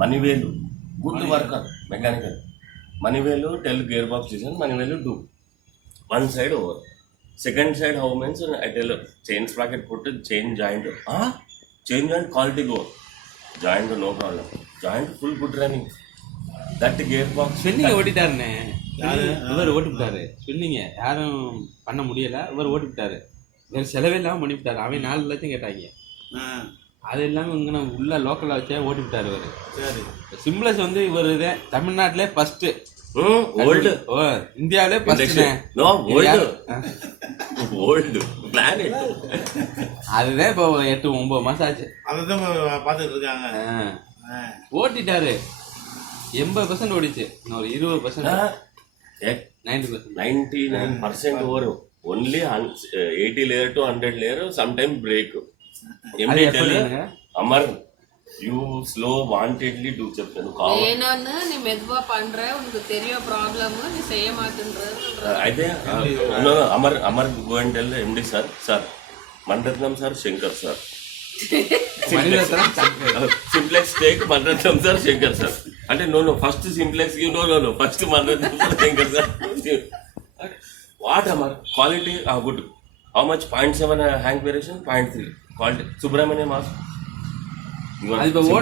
Manivelu, good worker, mechanical. Manivelu tell gearbox decision, Manivelu do. One side over. Second side how means I tell chain sprocket put chain joint. Chain joint quality go. Joint no problem. Joint full good running. That gearbox. Spinning ஓட்டிட்டாருண்ணே. இவர் ஓட்டிவிட்டாரு ஸ்பின்னிங்க. யாரும் பண்ண முடியல, இவர் ஓட்டிவிட்டாரு. வேறு செலவே இல்லாமல் பண்ணிவிட்டாரு. அவன் 4 லட்சம் கேட்டாங்க. அது இல்லாமல் இங்கே நம்ம உள்ள லோக்கலில் வச்சே ஓட்டிவிட்டார் இவர். சரி, சிம்லஸ் வந்து இவர் தான் தமிழ்நாட்டிலே ஃபஸ்ட்டு. ஓல்டு இந்தியாவிலே ஃபஸ்ட்டு. Old planet. அதுதான் இப்போ 8-9 மாதம் ஆச்சு. அதுதான் பார்த்துட்டு இருக்காங்க. ஓட்டிட்டாரு. 80% ஓடிச்சு. இன்னும் ஒரு 20%, 99% வரும். Only 80 layer to 100 layer, sometimes break. Amar, you slow wantedly do చెప్తాను. ఏనన్నా నీ మెదువా పண்ற உனக்கு தெரிய ప్రాబ్లం నీ செய்ய மாட்டேன்றது. అయితే Amar go and tell MD sir Mani Ratnam sir Shankar sir simplex take Mani Ratnam sir Shankar sir అంటే no first simplex no first Mani Ratnam sir Shankar sir. What Amar quality good. How much 0.7 hang variation 0.3 quality Subrahmanyam mass.